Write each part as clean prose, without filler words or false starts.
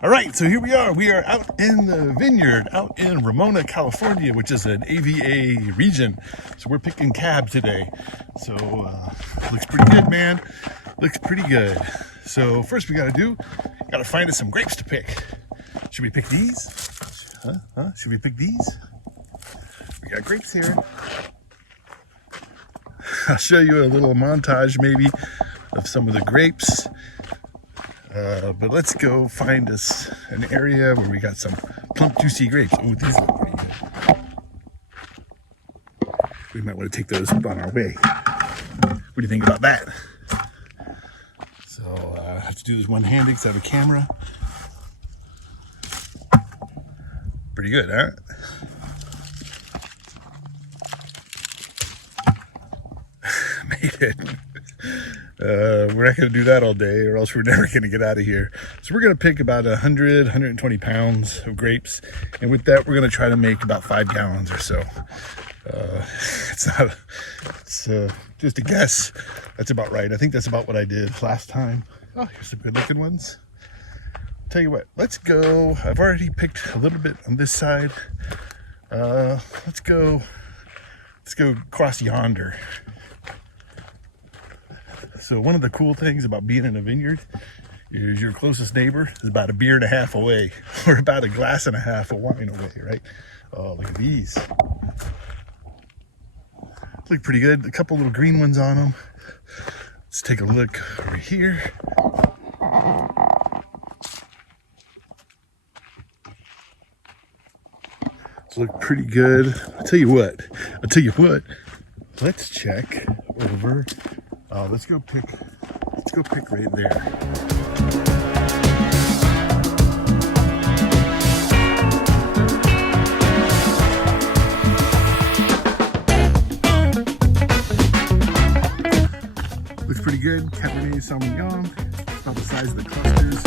All right, so here we are. We are out in the vineyard, out in Ramona, California, which is an AVA region. So we're picking cab today. So looks pretty good, man. Looks pretty good. So first we gotta find us some grapes to pick. Should we pick these? Should we pick these? We got grapes here. I'll show you a little montage maybe of some of the grapes. But let's go find us an area where we got some plump, juicy grapes. Oh, these look pretty good. We might want to take those on our way. What do you think about that? So I have to do this one-handed because I have a camera. Pretty good, huh? Made it. We're not going to do that all day or else we're never going to get out of here. So we're going to pick about 120 pounds of grapes. And with that, we're going to try to make about 5 gallons or so. It's just a guess. That's about right. I think that's about what I did last time. Oh, here's some good looking ones. Tell you what, let's go. I've already picked a little bit on this side. Let's go across yonder. So one of the cool things about being in a vineyard is your closest neighbor is about a beer and a half away, or about a glass and a half of wine away, right? Oh, look at these. Look pretty good. A couple little green ones on them. Let's take a look over here. Look pretty good. I'll tell you what. Let's check over. Let's go pick right there. Looks pretty good. Cabernet Sauvignon. About the size of the clusters.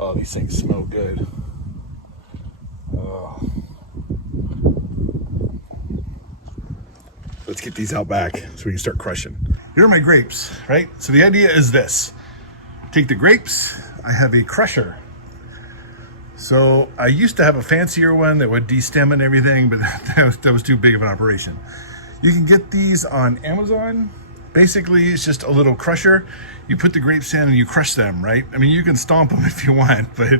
Oh, these things smell good. Oh. Let's get these out back so we can start crushing. Here are my grapes, right? So the idea is this. Take the grapes, I have a crusher. So I used to have a fancier one that would de-stem and everything, but that was too big of an operation. You can get these on Amazon. Basically, it's just a little crusher. You put the grapes in and you crush them, right? I mean, you can stomp them if you want, but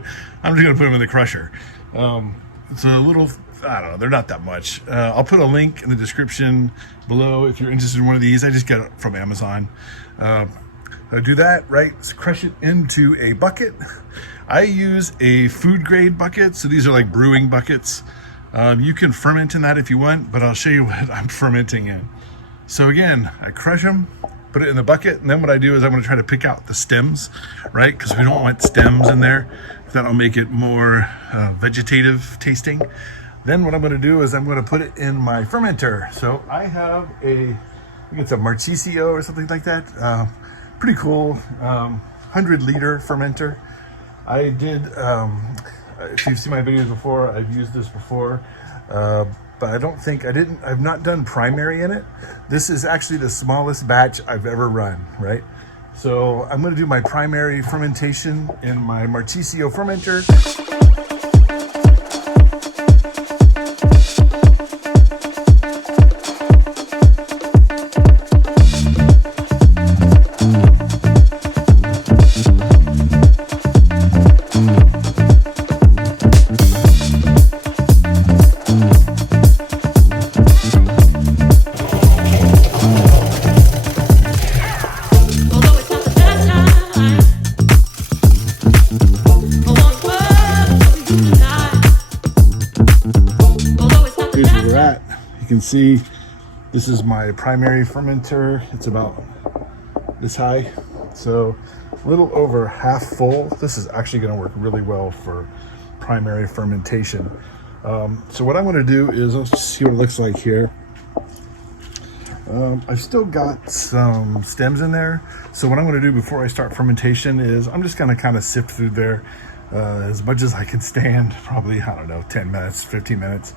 I'm just gonna put them in the crusher. It's a little, I don't know, they're not that much. I'll put a link in the description below if you're interested in one of these. I just got it from Amazon. I do that, right? So crush it into a bucket. I use a food grade bucket, so these are like brewing buckets. You can ferment in that if you want, but I'll show you what I'm fermenting in. So again, I crush them, put it in the bucket, and then what I do is I'm gonna try to pick out the stems, right? Because we don't want stems in there. That'll make it more vegetative tasting. Then what I'm gonna do is I'm gonna put it in my fermenter. So I have I think it's a Marchisio or something like that. Pretty cool, 100-liter fermenter. I did, if you've seen my videos before, I've used this before. But I've not done primary in it. This is actually the smallest batch I've ever run, right? So I'm gonna do my primary fermentation in my Marchisio fermenter. here's where we're at. You can see this is my primary fermenter. It's about this high, so a little over half full. This is actually going to work really well for primary fermentation. So what I'm going to do is, let's see what it looks like here. I've still got some stems in there, so what I'm going to do before I start fermentation is I'm just going to kind of sift through there as much as I can stand, probably, I don't know, 10 minutes, 15 minutes,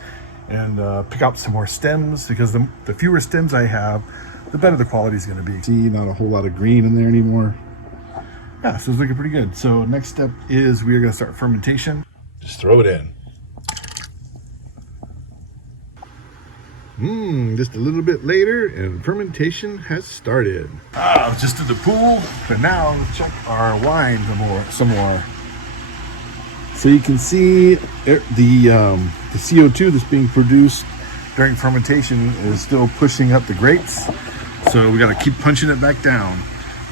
and pick out some more stems, because the fewer stems I have, the better the quality is going to be. See, not a whole lot of green in there anymore. Yeah, so it's looking pretty good. So next step is we are going to start fermentation. Just throw it in. Just a little bit later and fermentation has started. I was just at the pool, but now let's check our wine some more. So you can see the CO2 that's being produced during fermentation is still pushing up the grapes. So we got to keep punching it back down.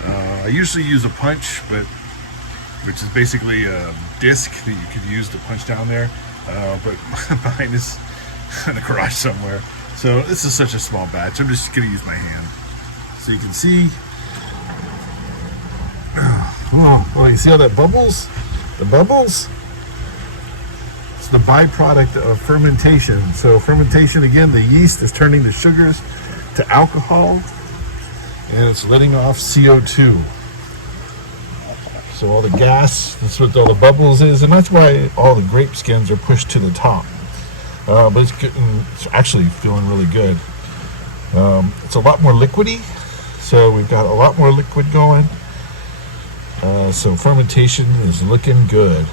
I usually use a punch, which is basically a disc that you could use to punch down there. But mine is in the garage somewhere. So this is such a small batch. I'm just gonna use my hand. So you can see, oh, you see how that bubbles? The bubbles? It's the byproduct of fermentation. So fermentation, again, the yeast is turning the sugars to alcohol, and it's letting off CO2. So all the gas, that's what all the bubbles is, and that's why all the grape skins are pushed to the top. But it's actually feeling really good. It's a lot more liquidy, so we've got a lot more liquid going. So fermentation is looking good.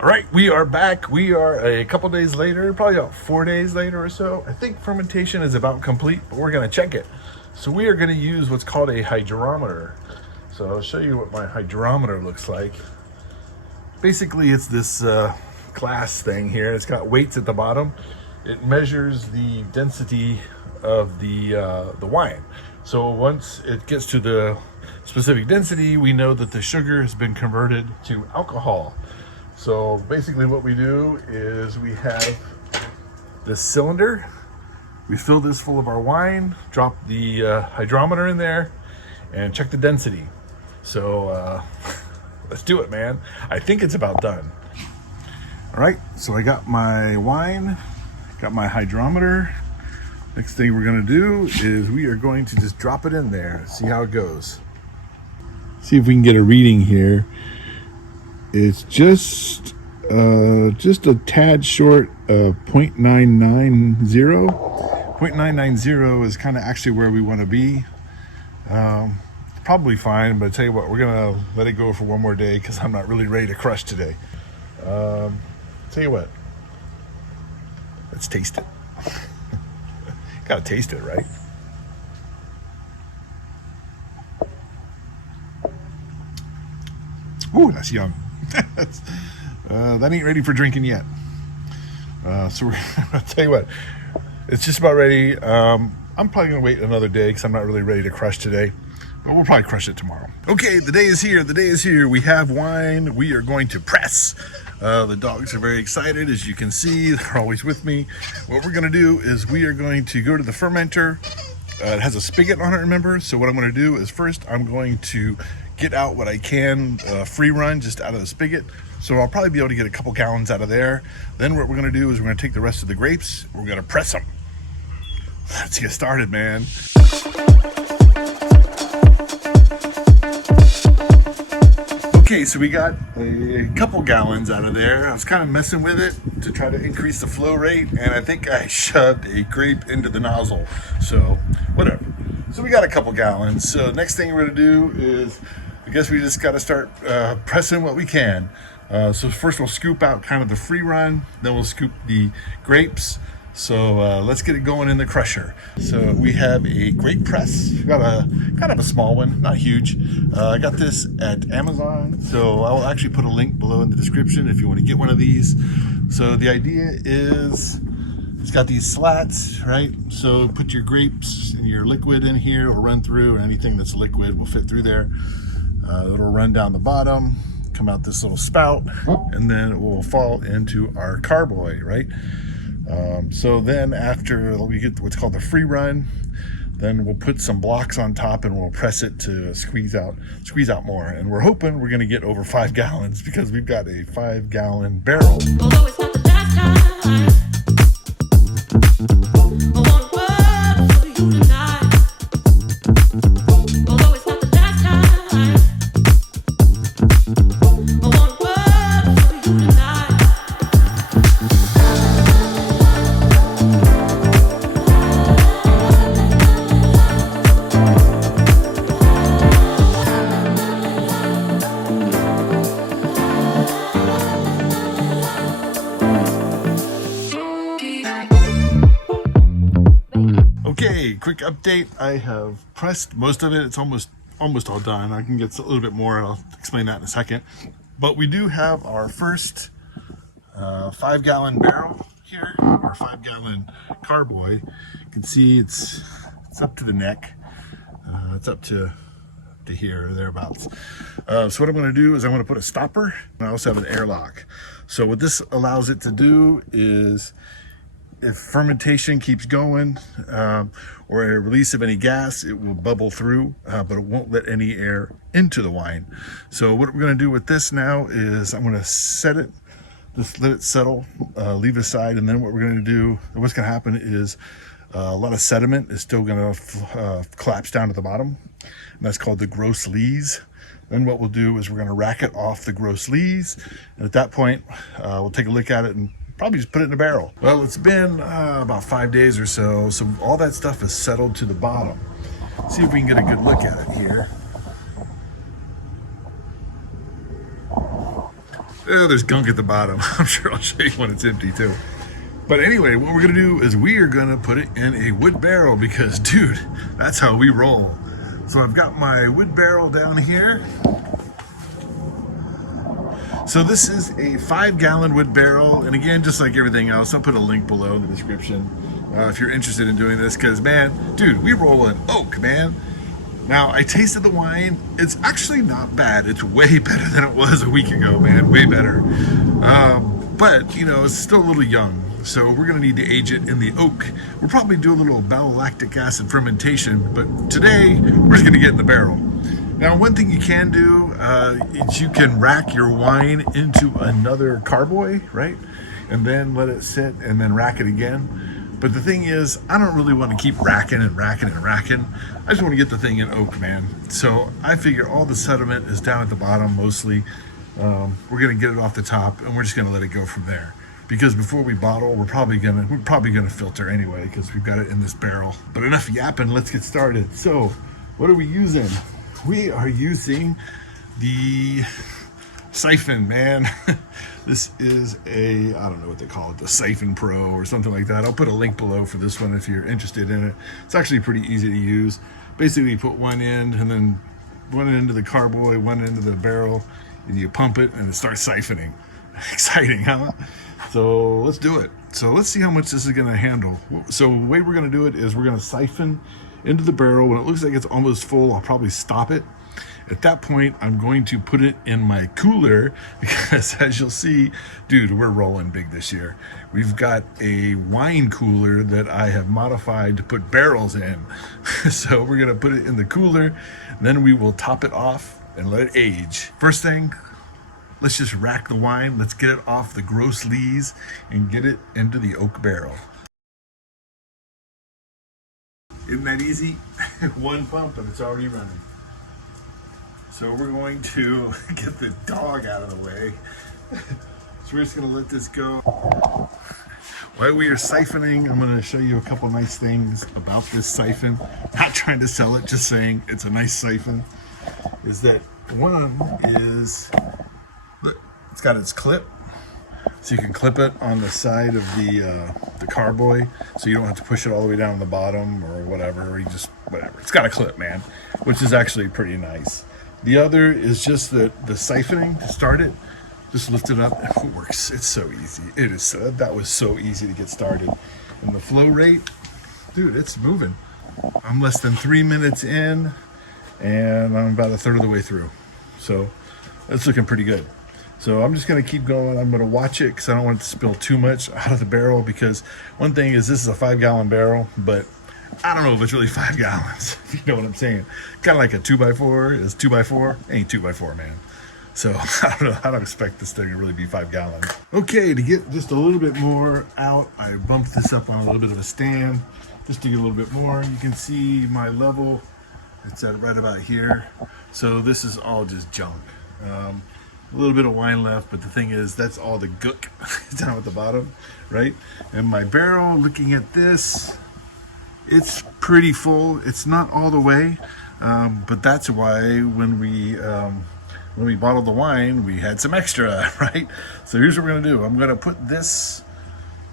All right, we are back. We are a couple days later, probably about 4 days later or so. I think fermentation is about complete, but we're gonna check it. So we are gonna use what's called a hydrometer. So I'll show you what my hydrometer looks like. Basically, it's this glass thing here. It's got weights at the bottom. It measures the density of the wine. So once it gets to the specific density, we know that the sugar has been converted to alcohol. So basically what we do is we have this cylinder. We fill this full of our wine, drop the hydrometer in there, and check the density. So let's do it, man. I think it's about done. All right, so I got my wine, got my hydrometer. Next thing we're gonna do is we are going to just drop it in there, see how it goes. See if we can get a reading here. It's just a tad short of 0.990. 0.990 is kind of actually where we want to be. Probably fine, but I tell you what, we're gonna let it go for one more day because I'm not really ready to crush today. Tell you what, let's taste it. Gotta taste it, right? Ooh, that's young. That ain't ready for drinking yet. So we're I'll tell you what, it's just about ready. I'm probably gonna wait another day because I'm not really ready to crush today. But we'll probably crush it tomorrow. Okay, the day is here. The day is here. We have wine. We are going to press. The dogs are very excited, as you can see. They're always with me. What we're going to do is we are going to go to the fermenter. It has a spigot on it, remember? So what I'm going to do is first I'm going to get out what I can free run just out of the spigot. So I'll probably be able to get a couple gallons out of there. Then what we're going to do is we're going to take the rest of the grapes. We're going to press them. Let's get started, man. Okay, so we got a couple gallons out of there. I was kind of messing with it to try to increase the flow rate, and I think I shoved a grape into the nozzle. So, whatever. So we got a couple gallons. So next thing we're gonna do is, I guess we just gotta start pressing what we can. So first we'll scoop out kind of the free run, then we'll scoop the grapes. So let's get it going in the crusher. So we have a grape press. We got a kind of a small one, not huge. I got this at Amazon. So I will actually put a link below in the description if you want to get one of these. So the idea is it's got these slats, right? So put your grapes and your liquid in here. It'll run through, and anything that's liquid will fit through there. It'll run down the bottom, come out this little spout, and then it will fall into our carboy, right? So then after we get what's called the free run, then we'll put some blocks on top and we'll press it to squeeze out more. And we're hoping we're going to get over 5 gallons because we've got a 5-gallon barrel. Although it's not the last time, I want word for you tonight. Although it's not the last time, I want word for you tonight. Okay, quick update. I have pressed most of it. It's almost all done. I can get a little bit more. I'll explain that in a second. But we do have our first 5-gallon barrel here, our 5-gallon carboy. You can see it's up to the neck. It's up to here or thereabouts. So what I'm going to do is I'm going to put a stopper, and I also have an airlock. So what this allows it to do is, if fermentation keeps going or a release of any gas, it will bubble through, but it won't let any air into the wine. So what we're going to do with this now is I'm going to set it, just let it settle, leave it aside, and then what we're going to do, what's going to happen is a lot of sediment is still going to collapse down to the bottom, and that's called the gross lees. Then what we'll do is we're going to rack it off the gross lees, and at that point we'll take a look at it and probably just put it in a barrel. Well, it's been about 5 days or so, so all that stuff is settled to the bottom. See if we can get a good look at it here. Oh, there's gunk at the bottom. I'm sure I'll show you when it's empty too. But anyway, what we're gonna do is we are gonna put it in a wood barrel because, dude, that's how we roll. So I've got my wood barrel down here. So this is a 5-gallon wood barrel, and again, just like everything else, I'll put a link below in the description if you're interested in doing this, because, man, dude, we roll in oak, man. Now, I tasted the wine. It's actually not bad. It's way better than it was a week ago, man, way better. But, you know, it's still a little young, so we're gonna need to age it in the oak. We'll probably do a little malolactic acid fermentation, but today, we're just gonna get in the barrel. Now, one thing you can do is you can rack your wine into another carboy, right? And then let it sit and then rack it again. But the thing is, I don't really want to keep racking and racking and racking. I just want to get the thing in oak, man. So I figure all the sediment is down at the bottom mostly. We're gonna get it off the top and we're just gonna let it go from there. Because before we bottle, we're probably gonna filter anyway because we've got it in this barrel. But enough yapping, let's get started. So, what are we using? We are using the Siphon, man. This is I don't know what they call it, the Siphon Pro or something like that. I'll put a link below for this one if you're interested in it. It's actually pretty easy to use. Basically, you put one end and then one end into the carboy, one end into the barrel, and you pump it and it starts siphoning. Exciting, huh? So let's do it. So let's see how much this is gonna handle. So the way we're gonna do it is we're gonna siphon into the barrel. When it looks like it's almost full, I'll probably stop it. At that point, I'm going to put it in my cooler because, as you'll see, dude, we're rolling big this year. We've got a wine cooler that I have modified to put barrels in. So we're gonna put it in the cooler, then we will top it off and let it age. First thing, let's just rack the wine. Let's get it off the gross lees and get it into the oak barrel. Isn't that easy? One pump and it's already running. So we're going to get the dog out of the way. So we're just gonna let this go. While we are siphoning, I'm gonna show you a couple nice things about this siphon. Not trying to sell it, just saying it's a nice siphon. Is that one is, look, it's got its clip. So you can clip it on the side of the carboy, so you don't have to push it all the way down the bottom or whatever, or you just, whatever. It's got a clip, man, which is actually pretty nice. The other is just the siphoning to start it. Just lift it up, it works. It's so easy. It is, that was so easy to get started. And the flow rate, dude, it's moving. I'm less than 3 minutes in, and I'm about a third of the way through. So it's looking pretty good. So I'm just going to keep going. I'm going to watch it because I don't want it to spill too much out of the barrel, because one thing is this is a 5-gallon barrel, but I don't know if it's really 5 gallons, if you know what I'm saying. Kind of like a 2x4 is 2x4. Ain't 2x4, man. So I don't know. I don't expect this thing to really be 5 gallons. Okay, to get just a little bit more out, I bumped this up on a little bit of a stand just to get a little bit more. You can see my level. It's at right about here. So this is all just junk. A little bit of wine left, but the thing is, that's all the gook down at the bottom, right? And my barrel, looking at this, it's pretty full. It's not all the way, but that's why when we bottled the wine, we had some extra, right? So here's what we're gonna do. I'm gonna put this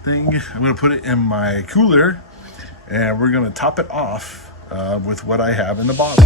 thing, I'm gonna put it in my cooler, and we're gonna top it off with what I have in the bottle.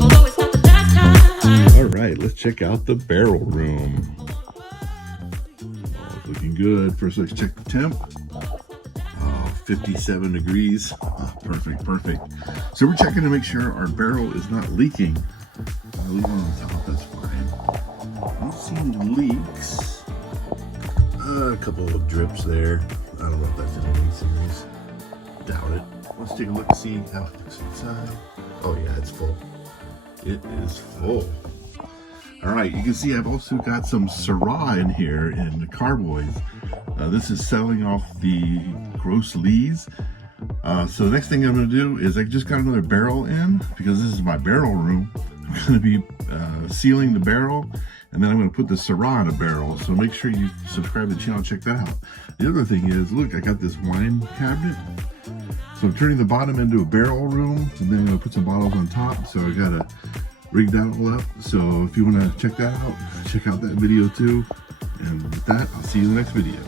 Although it's not the last time. All right, let's check out the barrel room. Oh, it's looking good. First, let's check the temp. Oh, 57 degrees. Oh, perfect, perfect. So we're checking to make sure our barrel is not leaking. Leave it on the top, that's fine. Don't see any leaks. A couple of drips there. I don't know if that's anything serious. Doubt it. Let's take a look and see how it looks inside. Oh yeah, it's full. It is full. All right, you can see I've also got some Syrah in here in the carboys. This is selling off the gross lees. So the next thing I'm gonna do is I just got another barrel in, because this is my barrel room. I'm gonna be sealing the barrel, and then I'm gonna put the Syrah in a barrel. So make sure you subscribe to the channel, check that out. The other thing is, look, I got this wine cabinet. So I'm turning the bottom into a barrel room, and then I'm gonna put some bottles on top. So I gotta rig that all up. So if you wanna check that out, check out that video too. And with that, I'll see you in the next video.